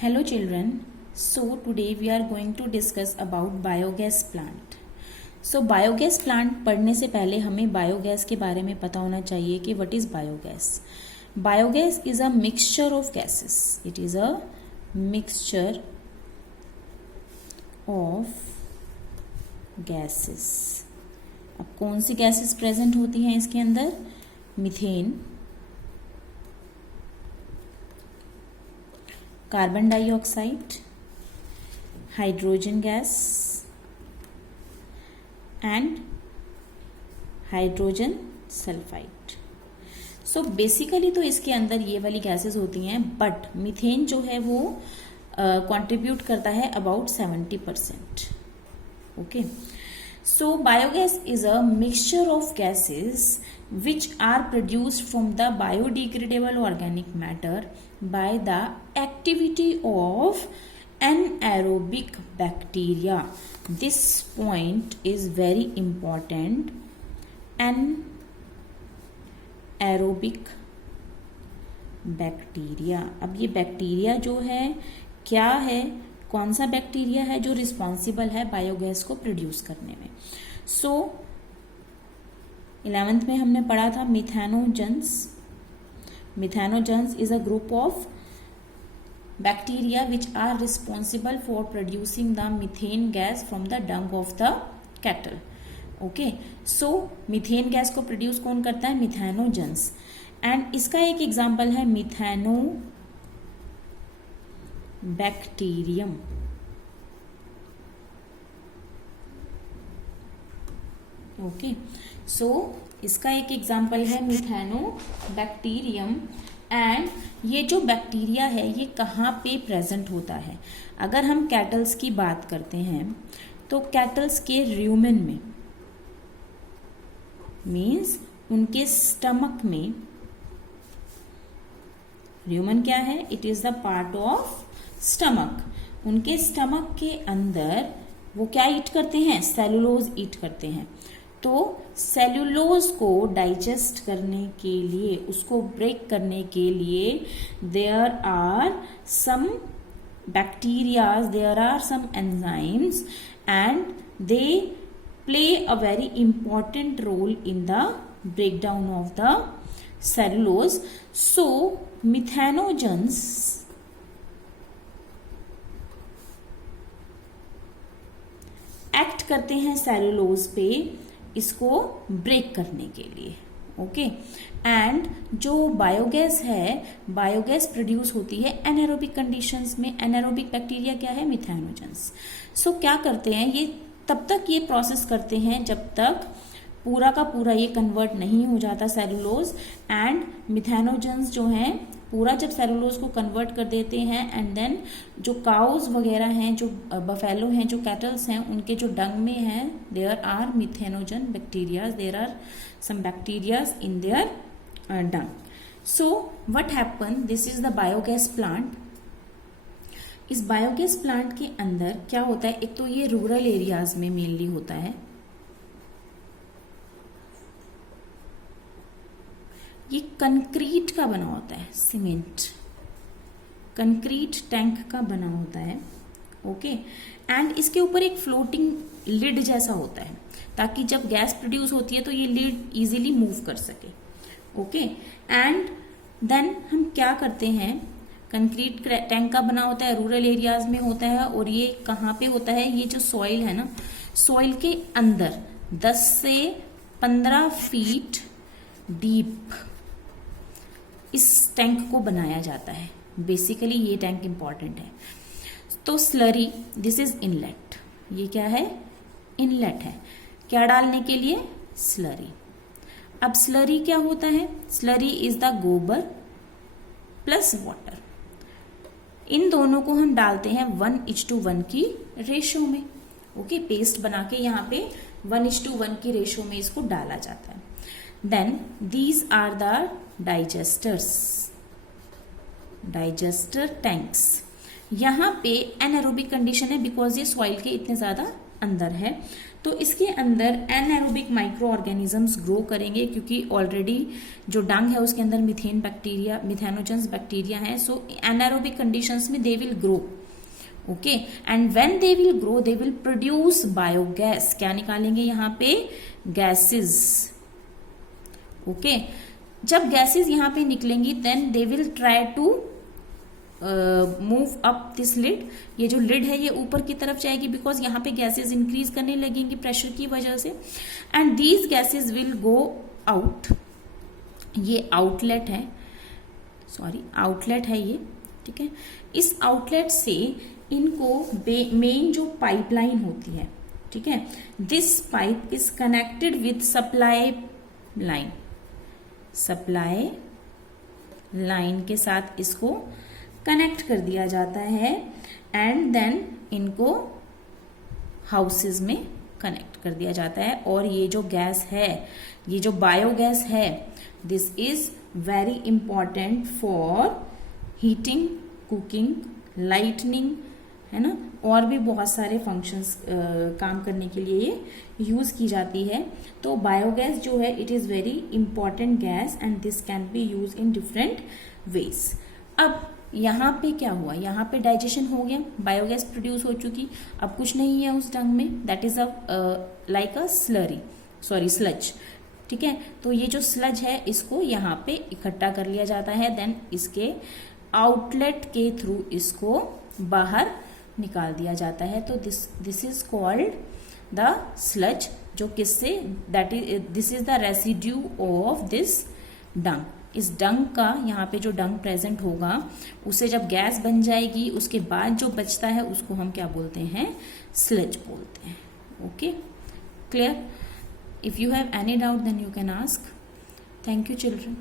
Hello children, so today we are going to discuss about biogas plant. So biogas plant पढ़ने से पहले हमें biogas के बारे में पता होना चाहिए कि what is biogas. Biogas is a mixture of gases. It is a mixture of gases. अब कौन सी gases present होती हैं इसके अंदर? Methane, carbon dioxide, hydrogen gas and hydrogen sulphide. So basically तो इसके अंदर ये वाली गैसेस होती हैं, बट मीथेन जो है वो कंट्रीब्यूट करता है about 70%. Okay, so biogas is a mixture of gases which are produced from the biodegradable organic matter by the activity of anaerobic bacteria. This point is very important. Anaerobic bacteria. अब ये bacteria जो है क्या है, कौन सा bacteria है जो रिस्पॉन्सिबल है बायोगैस को प्रोड्यूस करने में. सो 11th में हमने पढ़ा था methanogens. Methanogens is a group of bacteria which are responsible for producing the methane gas from the dung of the cattle. Okay, so methane gas को प्रोड्यूस कौन करता है? मिथेनोजन्स. एंड इसका एक एग्जाम्पल है मिथेनो बैक्टीरियम. ओके, सो इसका एक एग्जाम्पल है मिथेनो बैक्टीरियम. एंड ये जो बैक्टीरिया है ये कहाँ पे प्रेजेंट होता है? अगर हम कैटल्स की बात करते हैं तो कैटल्स के र्यूमेन में, मीन्स उनके स्टमक में. र्यूमेन क्या है? It is the part of stomach. उनके स्टमक के अंदर वो क्या ईट करते हैं? सेलुलोज ईट करते हैं. तो सेलुलोज को डाइजेस्ट करने के लिए, उसको ब्रेक करने के लिए there are some bacterias, there are some enzymes and they play a very important role in the breakdown of the cellulose. So methanogens act करते हैं सेलुलोज पे इसको ब्रेक करने के लिए. ओके, एंड जो बायोगैस है, बायोगैस प्रोड्यूस होती है एनारोबिक कंडीशंस में. एनारोबिक बैक्टीरिया क्या है? मिथेनोजन्स. सो क्या करते हैं ये? तब तक ये प्रोसेस करते हैं जब तक पूरा का पूरा ये कन्वर्ट नहीं हो जाता सेलुलोज. एंड मिथेनोजन्स जो हैं पूरा जब सेलुलोज को कन्वर्ट कर देते हैं, एंड देन जो काउज वगैरह हैं, जो बफेलो हैं, जो कैटल्स हैं, उनके जो डंग में हैं, there are methanogen bacterias, there are some bacterias in their dung. So what happen, this is the biogas plant. इस बायोगैस प्लांट के अंदर क्या होता है? एक तो ये रूरल एरियाज में मेनली होता है. ये कंक्रीट का बना होता है, सीमेंट, कंक्रीट टैंक का बना होता है. ओके, एंड इसके ऊपर एक फ्लोटिंग लिड जैसा होता है ताकि जब गैस प्रोड्यूस होती है तो ये लिड इजीली मूव कर सके. ओके, एंड देन हम क्या करते हैं? कंक्रीट टैंक का बना होता है, रूरल एरियाज में होता है. और ये कहाँ पे होता है? ये जो सॉइल है ना, सॉइल के अंदर 10 से 15 फीट डीप इस टैंक को बनाया जाता है. बेसिकली ये टैंक इंपॉर्टेंट है. तो स्लरी, दिस इज इनलेट. ये क्या है? इनलेट है. क्या डालने के लिए? स्लरी. अब स्लरी क्या होता है? स्लरी इज द गोबर प्लस वाटर. इन दोनों को हम डालते हैं 1:1 की रेशो में. ओके, पेस्ट बना के यहाँ पे 1:1 की रेशो में इसको डाला जाता है. Then these are the digesters, digester tanks. यहाँ पे एनारोबिक कंडीशन है बिकॉज ये सॉइल के इतने ज्यादा अंदर है, तो इसके अंदर एनारोबिक माइक्रो ऑर्गेनिजम्स ग्रो करेंगे, क्योंकि ऑलरेडी जो डंग है उसके अंदर मीथेन बैक्टीरिया, मिथेनोजेंस बैक्टीरिया है. सो एनारोबिक कंडीशंस में they will grow. Okay, and when they will grow they will produce biogas. क्या निकालेंगे यहाँ पे? गैसेस. ओके, जब गैसेस यहाँ पे निकलेंगी then they will try to move up this lid. ये जो लिड है ये ऊपर की तरफ जाएगी, बिकॉज यहाँ पे गैसेस इंक्रीज करने लगेंगी प्रेशर की वजह से. And these gases will go out. ये आउटलेट है, सॉरी आउटलेट है ये. ठीक है, इस आउटलेट से इनको मेन जो पाइपलाइन होती है, ठीक है, this pipe is connected with supply line. Supply line के साथ इसको कनेक्ट कर दिया जाता है एंड देन इनको हाउसेस में कनेक्ट कर दिया जाता है. और ये जो गैस है, ये जो बायोगैस है, this is very important for heating, cooking, lightning, है ना, और भी बहुत सारे फंक्शंस काम करने के लिए ये यूज की जाती है. तो बायोगैस जो है it is very important gas and this can be use in different ways. अब यहाँ पे क्या हुआ? यहाँ पे डाइजेशन हो गया, बायोगैस प्रोड्यूस हो चुकी. अब कुछ नहीं है उस डंग में, that is like a slurry, sorry sludge. ठीक है, तो ये जो स्लज है इसको यहाँ पे इकट्ठा कर लिया जाता है, देन इसके आउटलेट के थ्रू इसको बाहर निकाल दिया जाता है. तो this is called the sludge, जो किससे, that is this is the residue of this dung. इस डंग का यहाँ पे जो डंग प्रेजेंट होगा उसे जब गैस बन जाएगी उसके बाद जो बचता है उसको हम क्या बोलते हैं? स्लज बोलते हैं. Okay, clear? If you have any doubt then you can ask. Thank you children.